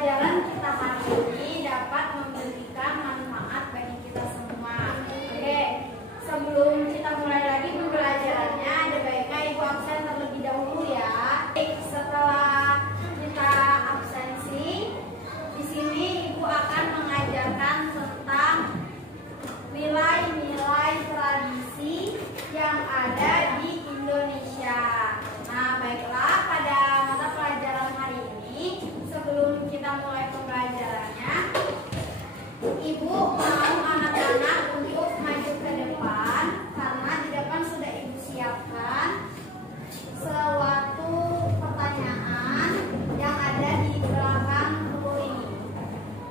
pelajaran kita hari ini dapat memberikan manfaat bagi kita semua. Oke, sebelum kita mulai lagi pembelajarannya, ada baiknya Ibu absen terlebih dahulu ya. Setelah kita absensi, di sini Ibu akan mengajarkan tentang nilai-nilai tradisi yang ada di Indonesia. Nah, baiklah, pada mata pelajaran hari ini, sebelum kita mulai pembelajarannya, Ibu mau anak-anak untuk maju ke depan, karena di depan sudah Ibu siapkan suatu pertanyaan yang ada di belakang telur ini.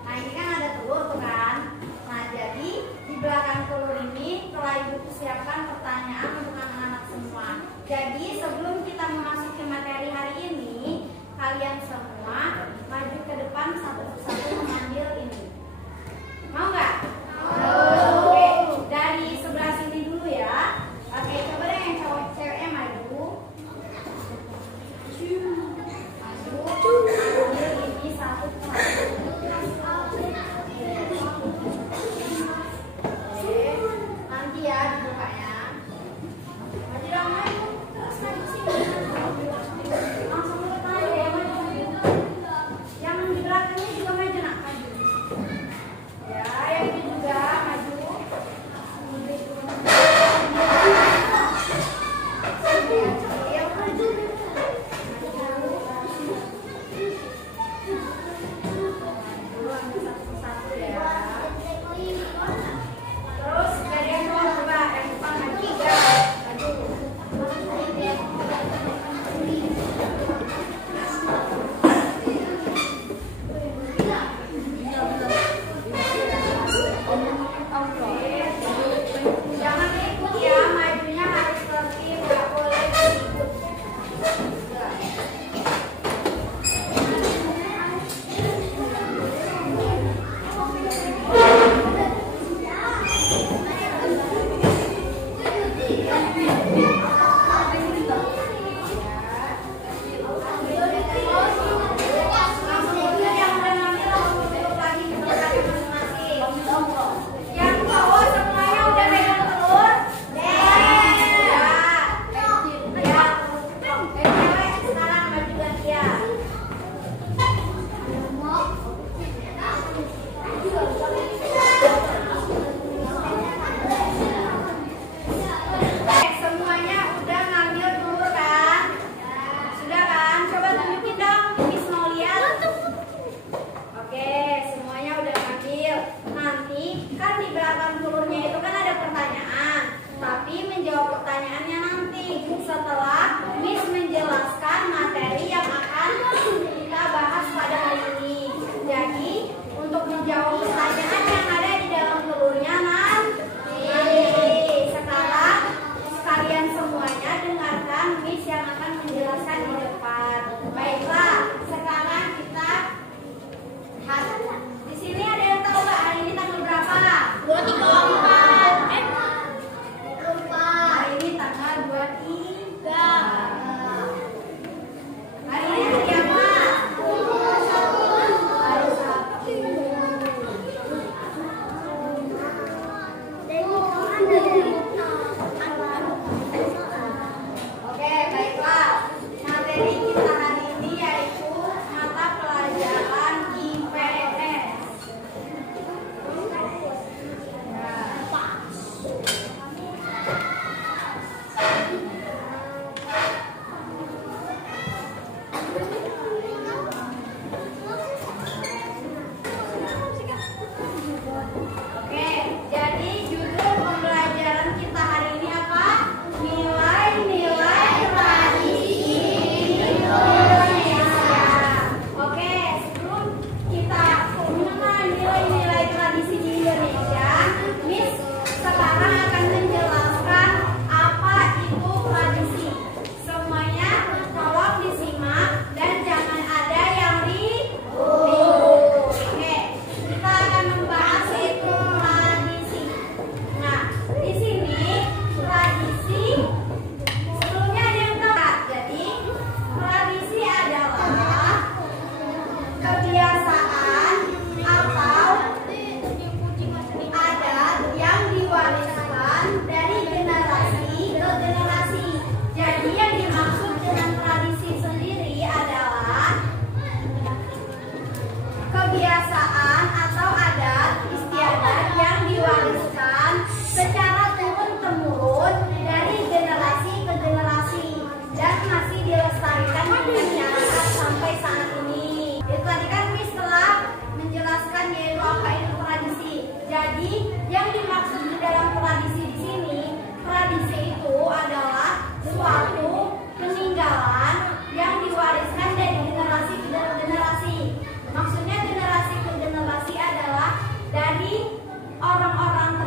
Nah, ini kan ada telur tuh kan. Nah, jadi di belakang telur ini telah Ibu siapkan pertanyaan untuk anak-anak semua. Jadi sebelum kita memasuki materi hari ini, kalian semua maju ke depan satu persatu mengambil ini. Mau nggak? Oke, dari sebelah sini dulu ya. Oke, coba deh yang ceweknya maju. Ambil ini satu persatu. Oke, nanti ya dibukanya. Maju dong, maju. Terus maju sini. Langsung ke depan ya, maju. Yang di belakangnya juga maju, nak, maju. Ya, yang ini juga maju. Terus dari yang bawah coba, yang depan maju. Jangan ikut ya, majunya harus tertib, nggak boleh ikut. Langsung ikut yang udah ngambil langsung kebiasaan atau adat istiadat yang diwariskan secara turun-temurun dari generasi ke generasi dan masih dilestarikan di masyarakat sampai saat ini. Itu tadi kan Miss telah menjelaskan yaitu apa itu tradisi. Jadi yang dimaksud di dalam tradisi di sini, tradisi itu adalah suatu peninggalan yang diwariskan dari generasi ke generasi. Maksudnya generasi ke generasi adalah dari orang-orang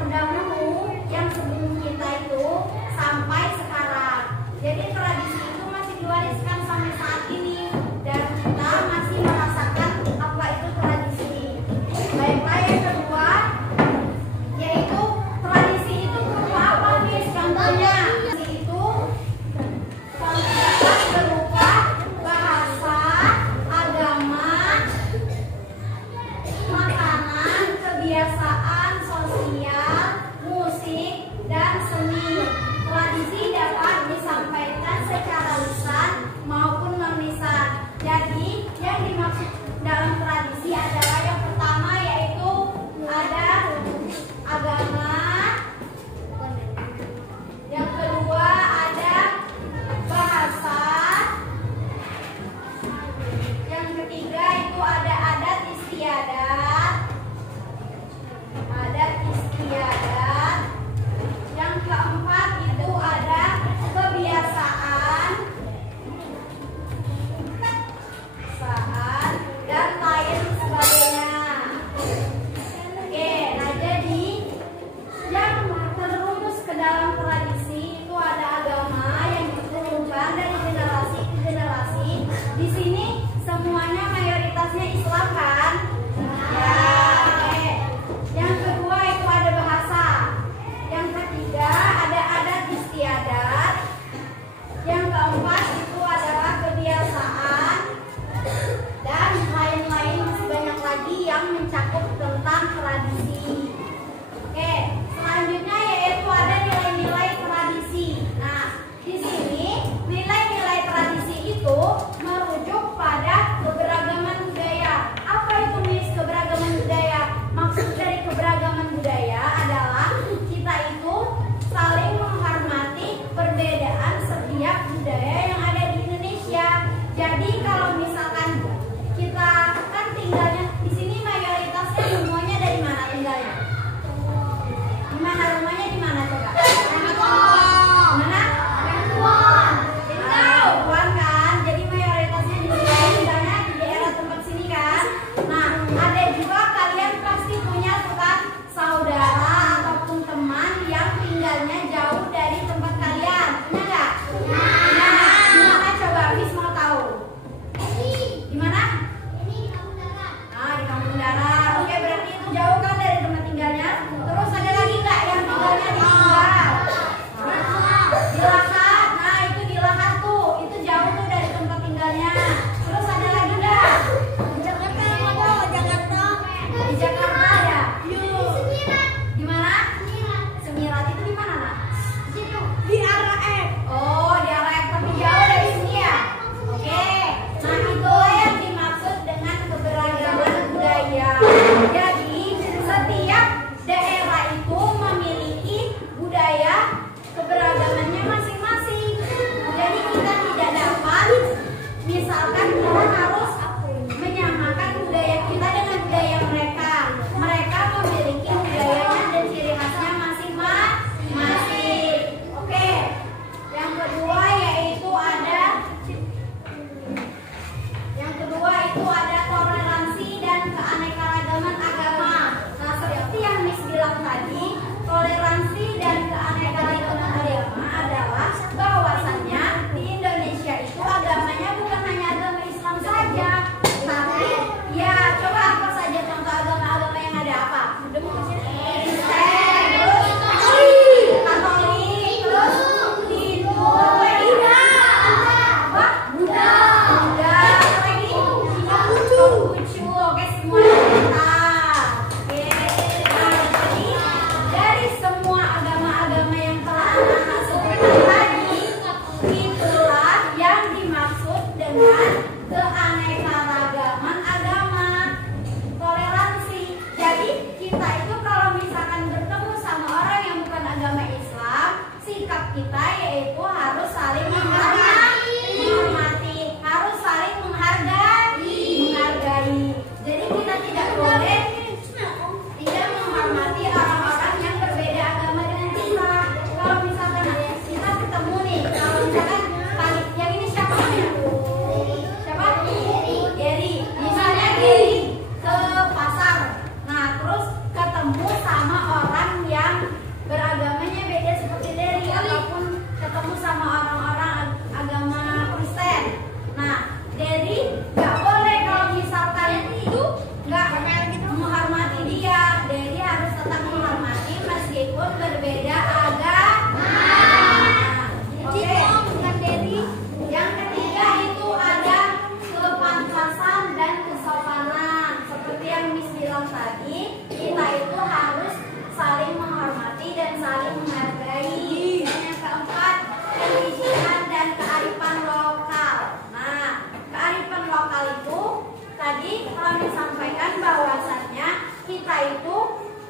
itu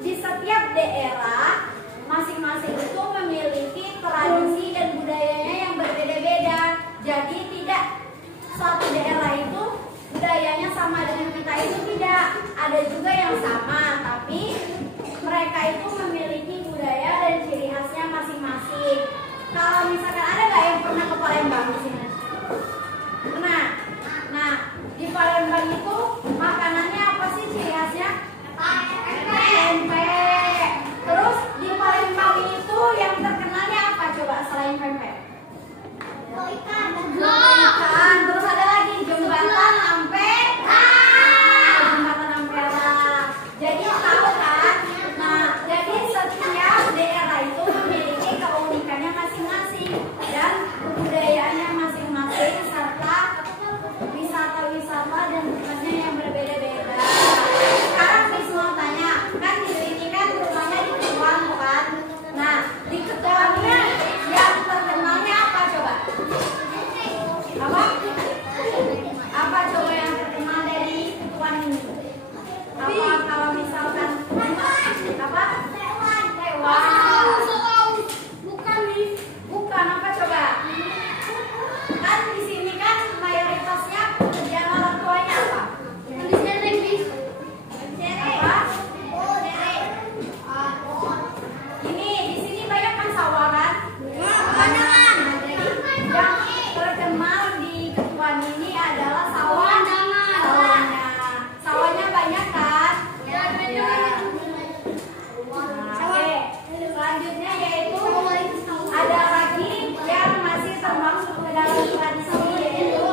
di setiap daerah masing-masing itu memiliki tradisi dan budayanya yang berbeda-beda. Jadi tidak suatu daerah itu budayanya sama dengan kita itu tidak. Ada juga yang sama, tapi mereka itu memiliki budaya dan ciri khasnya masing-masing. Kalau misalkan ada nggak yang pernah ke Palembang di sini? Pernah. Nah, di Palembang itu makanannya apa sih ciri khasnya? Pempek. Terus di Palembang itu yang terkenalnya apa coba selain pempek? Ikan. Terus ada lagi jembatan Ampera. Jembatan Ampera. Jadi tahu kan? Nah, jadi setiap daerah itu memiliki keunikannya masing-masing dan kebudayaannya masing-masing serta wisata-wisata dan tempatnya yang berbeda-beda. Sekarang Miss mau tanya, kan di sini kan rumahnya di Ketuan bukan? Nah, di Ketuannya yang terkenalnya apa coba? Apa? Apa coba yang terkenal dari Ketuan ini? Apa kalau misalkan apa? Bukan apa coba? Kan di sini kan mayoritasnya pekerjaan orang tuanya apa? Ini di sini banyak kan sawah kan? Banyak. Jadi yang terkenal di Ketuan ini adalah sawahnya. Sawahnya banyak kan? Ya. Oke. Selanjutnya yaitu ada lagi yang masih termasuk ke dalam tradisi yaitu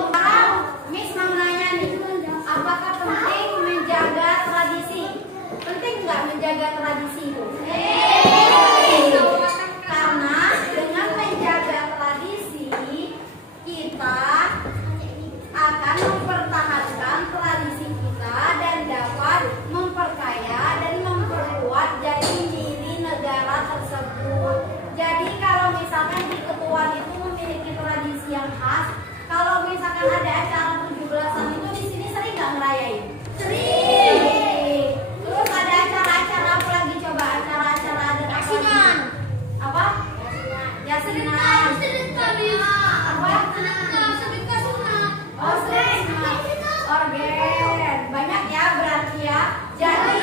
Miss mau nanya nih, apakah penting menjaga tradisi? Penting nggak menjaga tradisi itu? Karena dengan menjaga tradisi kita akan mempertahankan tradisi kita dan dapat memperkaya dan memperkuat jati diri negara tersebut. Jadi kalau misalkan di Ketuan itu memiliki tradisi yang khas, kalau misalkan ada acara 17-an itu di sini sering nggak ngerayain? Sering. Terus ada acara-acara apa lagi coba? Acara-acara ada yasinan. Apa? Yasinan. Apa? Oh, sedekah. Organ. Banyak ya berarti ya. Jadi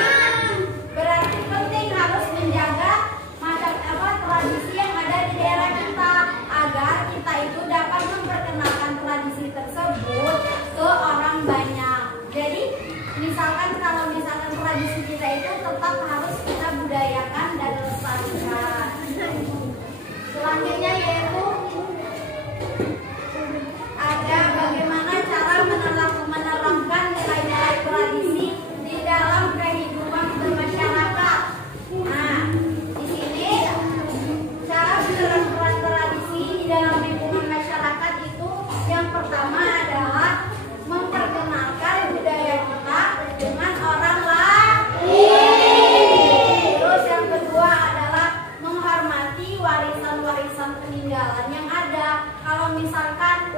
berarti penting harus menjaga macam apa tradisi yang ada di daerah kita agar kita itu dapat memperkenalkan tradisi tersebut ke orang banyak. Jadi misalkan kalau misalkan tradisi kita itu tetap harus kita budayakan dan lestarikan. Selanjutnya yaitu ada bagaimana cara menerapkan nilai-nilai tradisi di dalam kehidupan bermasyarakat. Nah, di sini cara menerapkan tradisi di dalam lingkungan masyarakat itu yang pertama adalah memperkenalkan budaya kita dengan orang lain. Terus yang kedua adalah menghormati warisan-warisan peninggalan yang ada. Kalau misalkan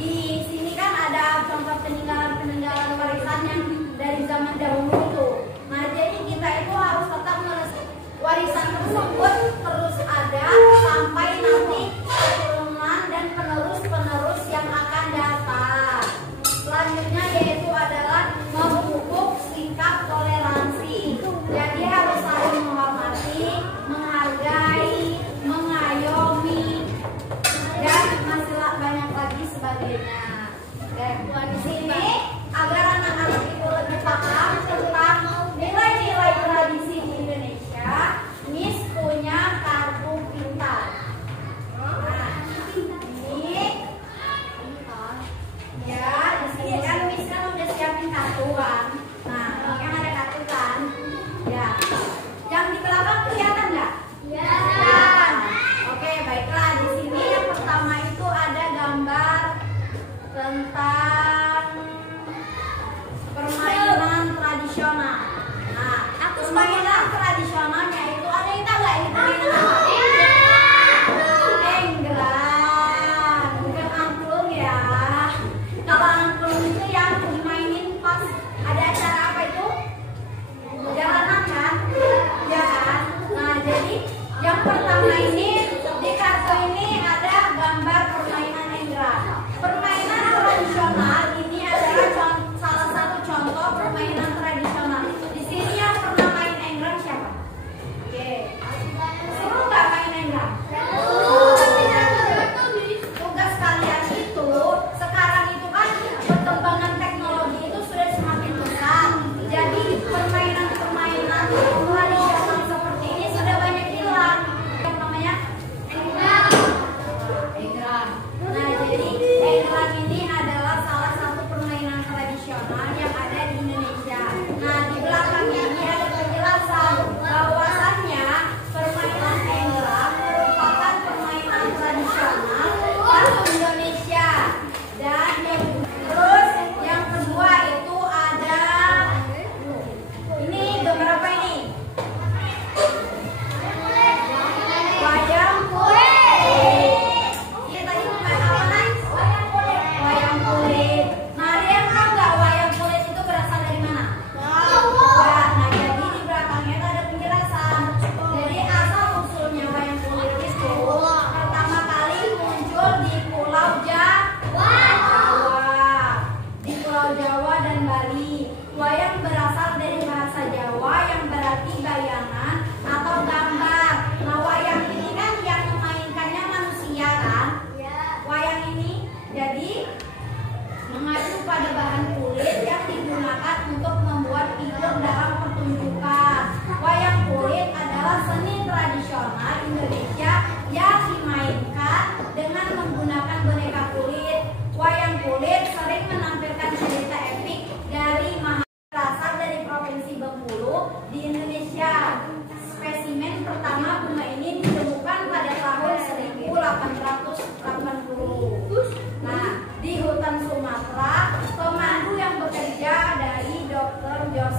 di sini kan ada contoh peninggalan-peninggalan warisan yang dari zaman dahulu itu. Nah, jadi kita itu harus tetap warisan tersebut terus ada sampai nanti keturunan dan penerus-penerus yang akan datang. Selanjutnya yaitu adalah memupuk sikap toleransi. Jadi harus saling menghormati, menghargai, mengayomi, dan masih banyak lagi sebagainya. Dan di sini agar anak-anak itu lebih paham tentang nilai-nilai tradisi di Indonesia, Miss punya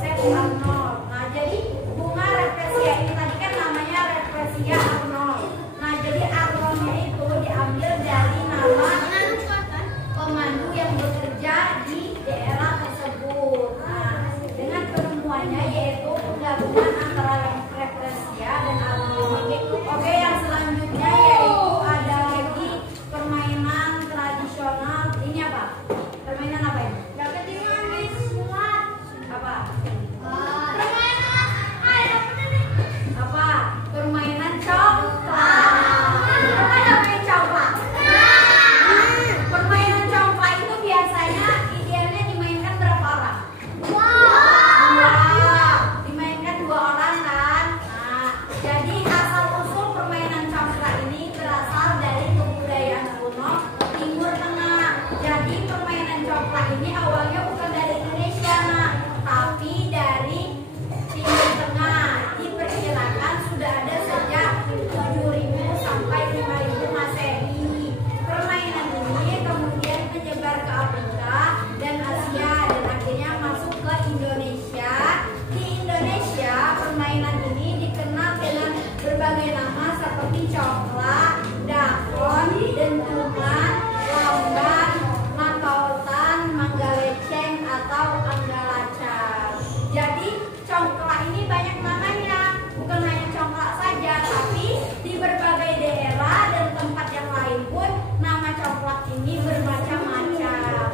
Joseph Arnold. Nah, jadi bunga Rafflesia ini tadi kan namanya Rafflesia Arnold. Nah, jadi Arnoldnya itu diambil dari nama pemandu yang bekerja di daerah tersebut. Nah, dengan penemuannya yaitu penggabungan antara Rafflesia dan Arnold. Oke, yang selanjutnya yaitu ada lagi permainan tradisional. Ini apa? Permainan apa ini? Apa? Apa? Permainan congklak. Apa main congklak? Permainan congklak itu biasanya idealnya dimainkan berapa orang? Dua. Dimainkan 2 orang kan? Nah, jadi asal usul permainan congklak ini berasal dari kebudayaan kuno Timur Tengah. Jadi permainan congklak ini awalnya bukan dari Indonesia, nah, tapi dari Timur Tengah. Diperkirakan sudah ada sejak 7.000 sampai 5.000 Masehi. Permainan ini kemudian menyebar ke Afrika dan Asia dan akhirnya masuk ke Indonesia. Di Indonesia, permainan ini dikenal dengan berbagai nama seperti congklak, dakon, dentuman, lamban, makautan, manggaleceng, atau anggalacar. Jadi congklak ini banyak namanya, bukan hanya congklak saja, tapi di berbagai daerah dan tempat yang lain pun nama congklak ini bermacam-macam.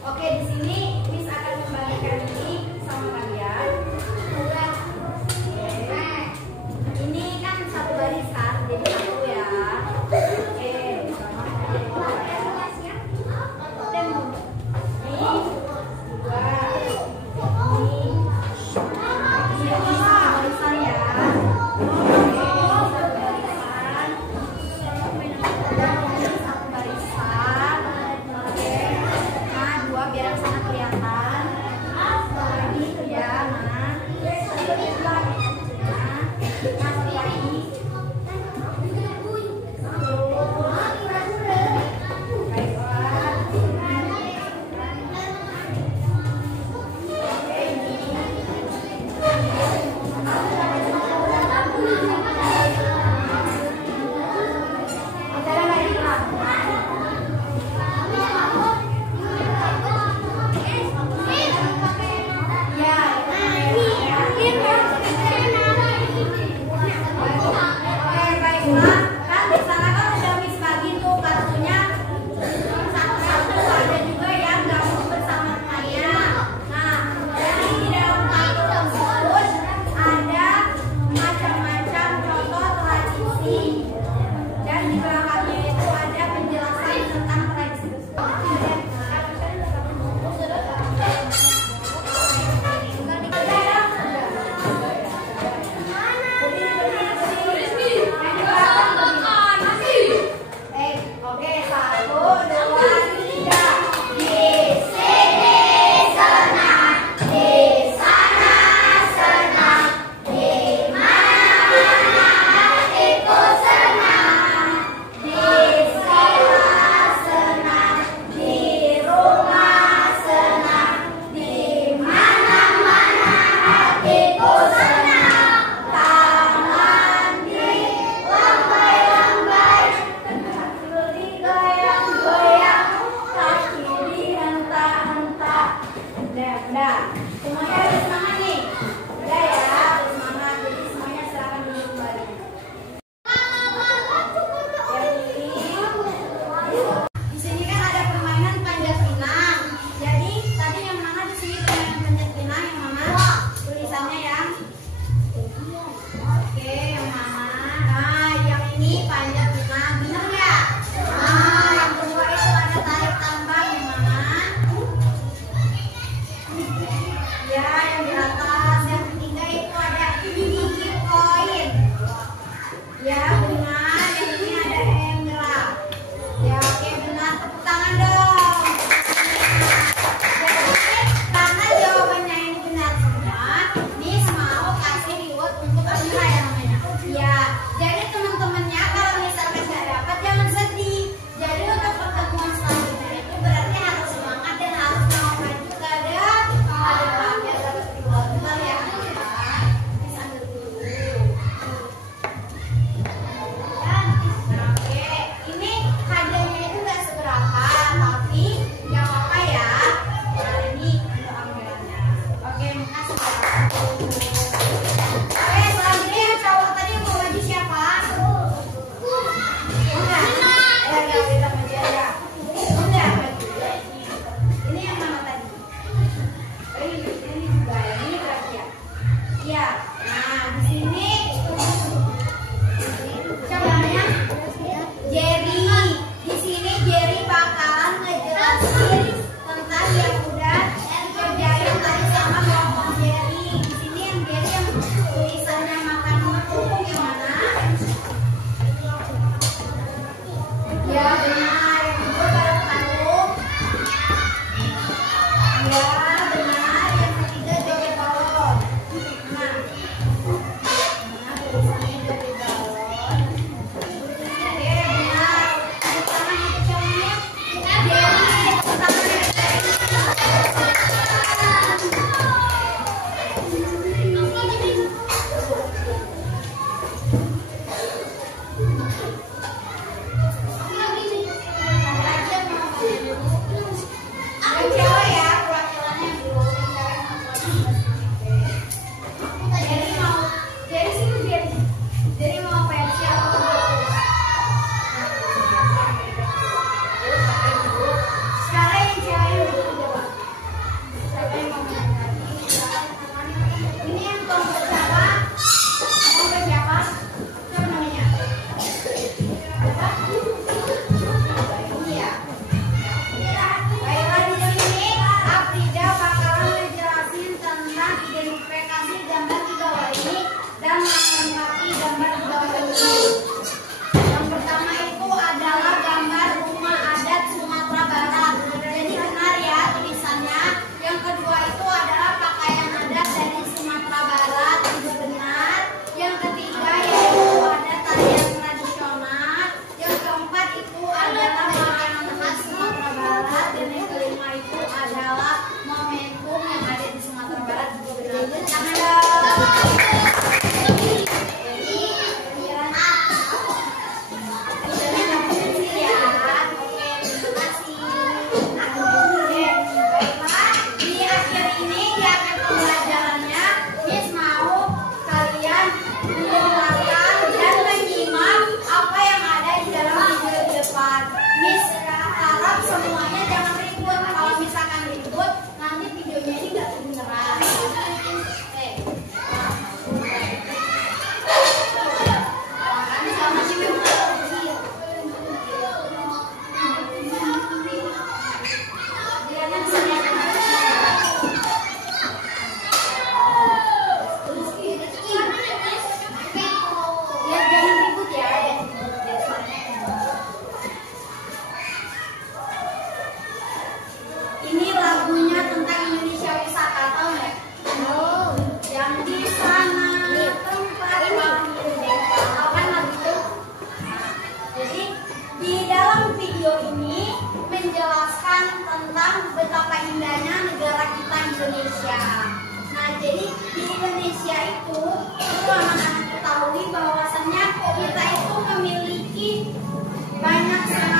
Oke, di sini Miss akan membagikan ini sama kalian. Ini kan satu barisan, jadi Indonesia. Nah, jadi di Indonesia itu anak-anak ketahui bahwasannya kita itu memiliki banyak sekali